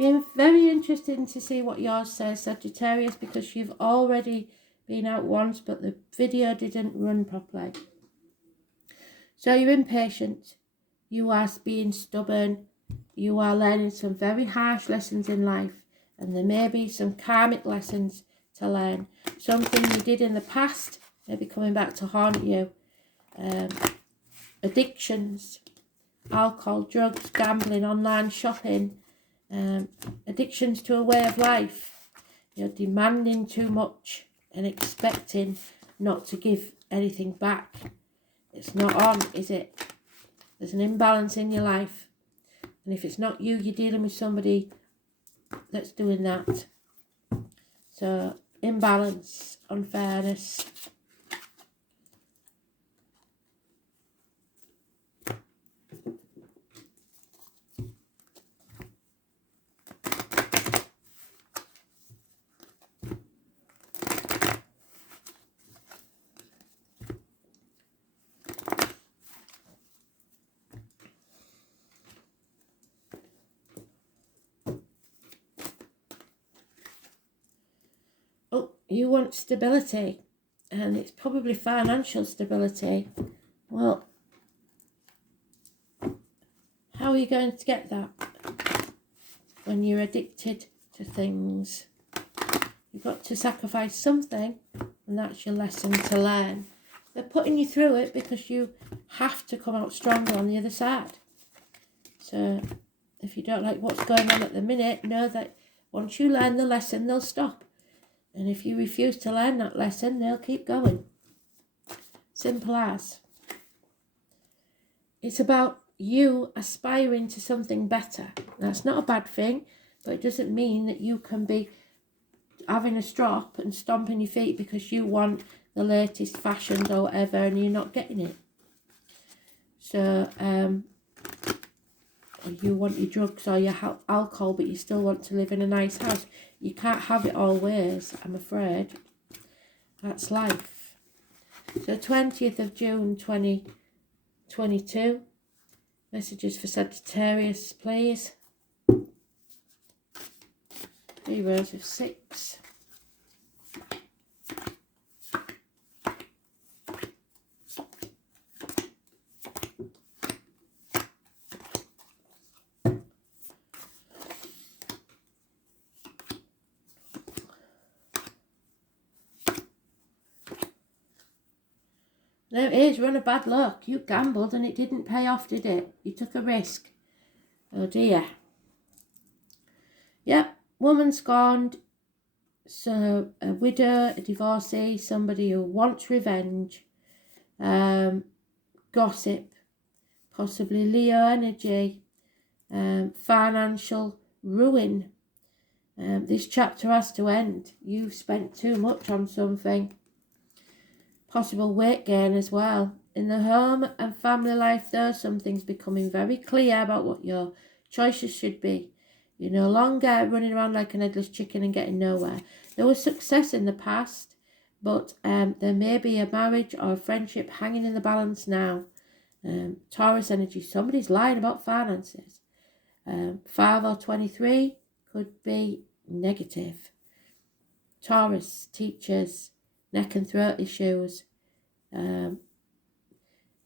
Be very interesting to see what yours says, Sagittarius, because you've already been out once, but the video didn't run properly. So you're impatient. You are being stubborn. You are learning some very harsh lessons in life. And there may be some karmic lessons to learn. Something you did in the past may be coming back to haunt you. Addictions, alcohol, drugs, gambling, online shopping, addictions to a way of life. You're demanding too much and expecting not to give anything back. It's not on, is it? There's an imbalance in your life. And if it's not you, you're dealing with somebody that's doing that. So, imbalance, unfairness. You want stability, and it's probably financial stability. Well, how are you going to get that when you're addicted to things? You've got to sacrifice something, and that's your lesson to learn. They're putting you through it because you have to come out stronger on the other side. So if you don't like what's going on at the minute, know that once you learn the lesson, they'll stop. And if you refuse to learn that lesson, they'll keep going. Simple as. It's about you aspiring to something better. That's not a bad thing, but it doesn't mean that you can be having a strop and stomping your feet because you want the latest fashions or whatever and you're not getting it. So, you want your drugs or your alcohol, but you still want to live in a nice house. You can't have it always, I'm afraid. That's life. So 20th of June 2022. Messages for Sagittarius, please. 3 rows of 6. There it is, run of bad luck. You gambled and it didn't pay off, did it? You took a risk. Oh dear. Yep, woman scorned. So a widow, a divorcee, somebody who wants revenge. Gossip. Possibly Leo energy. Financial ruin. This chapter has to end. You've spent too much on something. Possible weight gain as well. In the home and family life, though, something's becoming very clear about what your choices should be. You're no longer running around like an headless chicken and getting nowhere. There was success in the past, but there may be a marriage or a friendship hanging in the balance now. Taurus energy, somebody's lying about finances. 5 or 23 could be negative. Taurus, teachers, neck and throat issues. The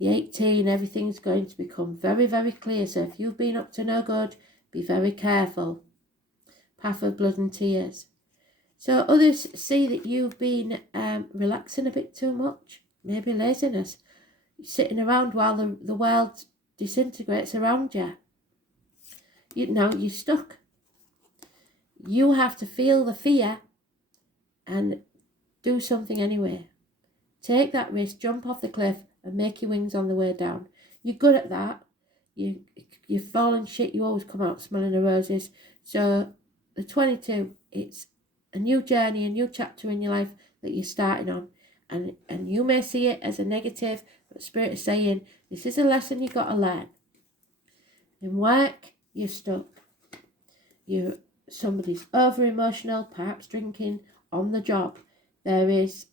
18, everything's going to become very, very clear. So if you've been up to no good, be very careful. Path of blood and tears. So others see that you've been relaxing a bit too much. Maybe laziness. Sitting around while the world disintegrates around you. Now you're stuck. You have to feel the fear and do something anyway. Take that risk, jump off the cliff and make your wings on the way down. You're good at that. You fall and shit, you always come out smelling the roses. So the 22, it's a new journey, a new chapter in your life that you're starting on. And you may see it as a negative, but Spirit is saying, this is a lesson you've got to learn. In work, you're stuck. Somebody's over-emotional, perhaps drinking on the job. There is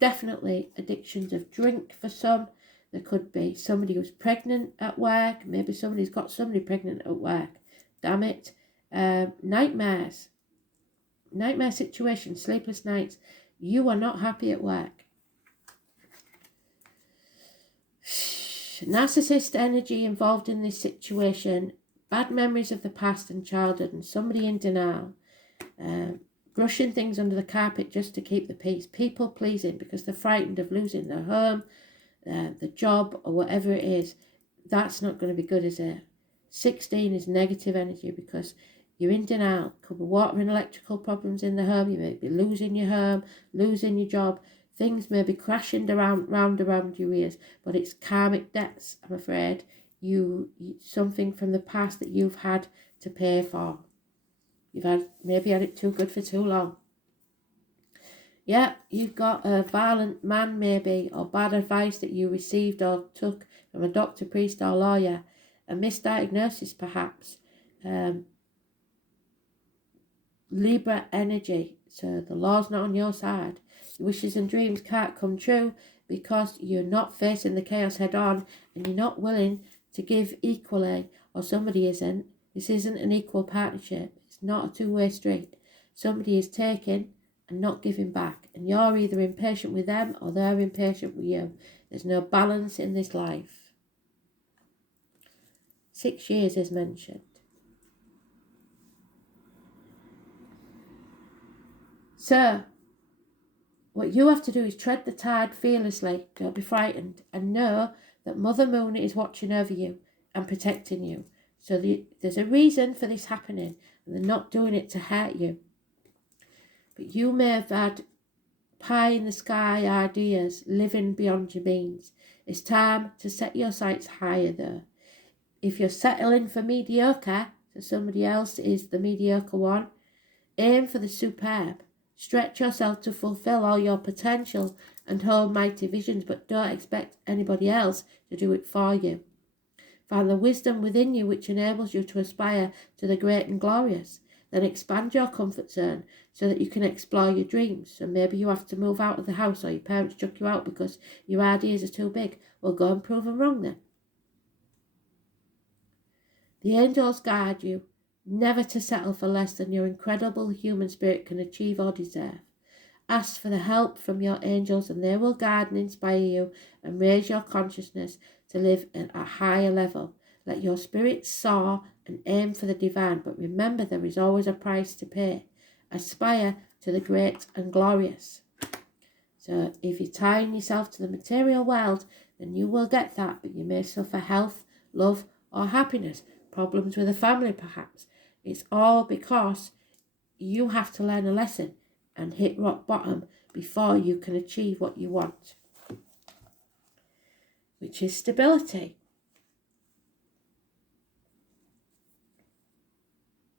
definitely addictions of drink for some. There could be somebody who's pregnant at work. Maybe somebody's got somebody pregnant at work. Damn it. nightmares, nightmare situations, sleepless nights. You are not happy at work. Narcissist energy involved in this situation, bad memories of the past and childhood, and somebody in denial, brushing things under the carpet just to keep the peace, people pleasing because they're frightened of losing their home, the job, or whatever it is. That's not going to be good, is it? 16 is negative energy because you're in denial. Could be water and electrical problems in the home. You may be losing your home, losing your job. Things may be crashing round your ears, but it's karmic debts, I'm afraid. You something from the past that you've had to pay for. You've maybe had it too good for too long. Yeah, you've got a violent man maybe, or bad advice that you received or took from a doctor, priest or lawyer. A misdiagnosis perhaps. Libra energy, so the law's not on your side. Your wishes and dreams can't come true because you're not facing the chaos head on and you're not willing to give equally, or somebody isn't. This isn't an equal partnership. It's not a two-way street. Somebody is taking and not giving back, and you're either impatient with them or they're impatient with you. There's no balance in this life. 6 years is mentioned. So, what you have to do is tread the tide fearlessly, don't be frightened, and know that Mother Moon is watching over you and protecting you. So there's a reason for this happening, and they're not doing it to hurt you. But you may have had pie in the sky ideas, living beyond your means. It's time to set your sights higher though. If you're settling for mediocre, so somebody else is the mediocre one, aim for the superb. Stretch yourself to fulfill all your potential and hold mighty visions, but don't expect anybody else to do it for you. Find the wisdom within you which enables you to aspire to the great and glorious. Then expand your comfort zone so that you can explore your dreams. So maybe you have to move out of the house, or your parents chuck you out because your ideas are too big. Well, go and prove them wrong then. The angels guide you never to settle for less than your incredible human spirit can achieve or deserve. Ask for the help from your angels and they will guide and inspire you and raise your consciousness to live at a higher level. Let your spirit soar and aim for the divine, but remember there is always a price to pay. Aspire to the great and glorious. So if you're tying yourself to the material world, then you will get that, but you may suffer health, love, or happiness, problems with a family perhaps. It's all because you have to learn a lesson and hit rock bottom before you can achieve what you want, which is stability.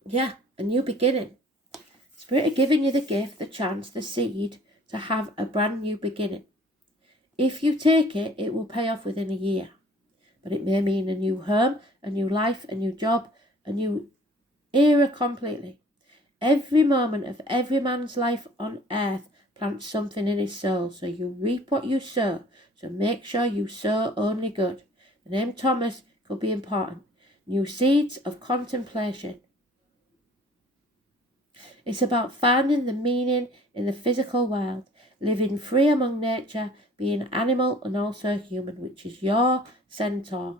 Yeah, a new beginning. Spirit are giving you the gift, the chance, the seed to have a brand new beginning. If you take it, it will pay off within a year. But it may mean a new home, a new life, a new job, a new era completely. Every moment of every man's life on earth plants something in his soul. So you reap what you sow. So make sure you sow only good. The name Thomas could be important. New seeds of contemplation. It's about finding the meaning in the physical world, living free among nature, being animal and also human, which is your centaur.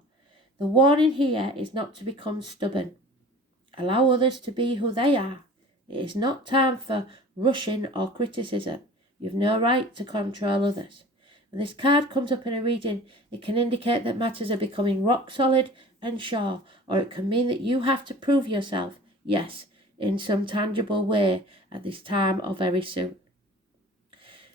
The warning here is not to become stubborn. Allow others to be who they are. It is not time for rushing or criticism. You have no right to control others. When this card comes up in a reading, it can indicate that matters are becoming rock solid and sure, or it can mean that you have to prove yourself, yes, in some tangible way at this time or very soon.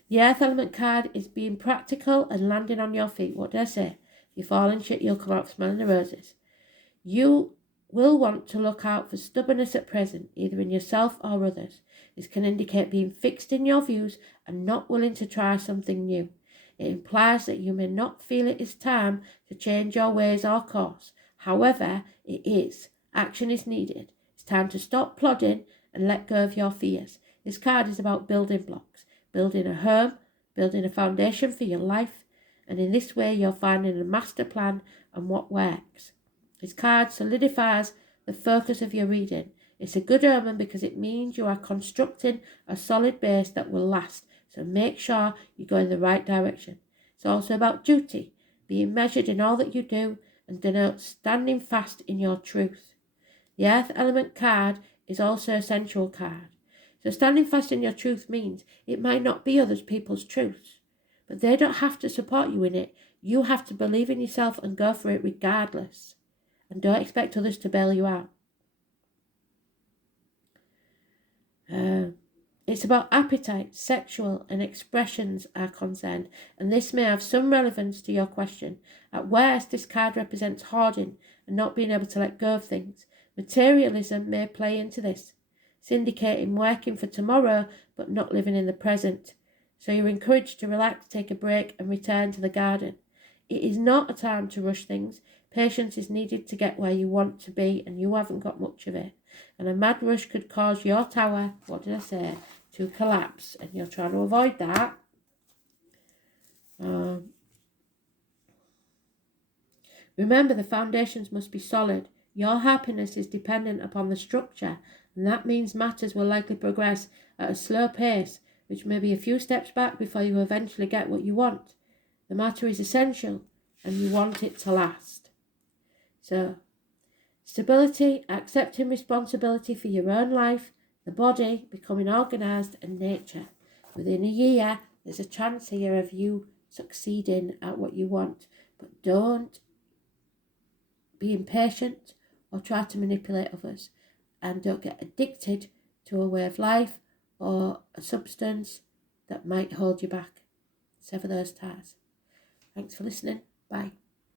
The Earth Element card is being practical and landing on your feet. What do I say? If you fall in shit, you'll come out smelling the roses. You will want to look out for stubbornness at present, either in yourself or others. This can indicate being fixed in your views and not willing to try something new. It implies that you may not feel it is time to change your ways or course. However, it is. Action is needed. It's time to stop plodding and let go of your fears. This card is about building blocks, building a home, building a foundation for your life, and in this way you're finding a master plan and what works. This card solidifies the focus of your reading. It's a good omen because it means you are constructing a solid base that will last. So make sure you go in the right direction. It's also about duty, being measured in all that you do, and denotes standing fast in your truth. The Earth element card is also a sensual card. So standing fast in your truth means it might not be other people's truths, but they don't have to support you in it. You have to believe in yourself and go for it regardless. And don't expect others to bail you out. It's about appetite, sexual and expressions are concerned, and this may have some relevance to your question. At worst, this card represents hoarding and not being able to let go of things. Materialism may play into this. It's indicating working for tomorrow but not living in the present. So you're encouraged to relax, take a break and return to the garden. It is not a time to rush things. Patience is needed to get where you want to be, and you haven't got much of it. And a mad rush could cause your tower, to collapse, and you're trying to avoid that. Remember, the foundations must be solid. Your happiness is dependent upon the structure, and that means matters will likely progress at a slow pace, which may be a few steps back before you eventually get what you want. The matter is essential, and you want it to last. So, stability, accepting responsibility for your own life, the body, becoming organised, and nature. Within a year, there's a chance here of you succeeding at what you want, but don't be impatient or try to manipulate others, and don't get addicted to a way of life or a substance that might hold you back. Sever those ties. Thanks for listening. Bye.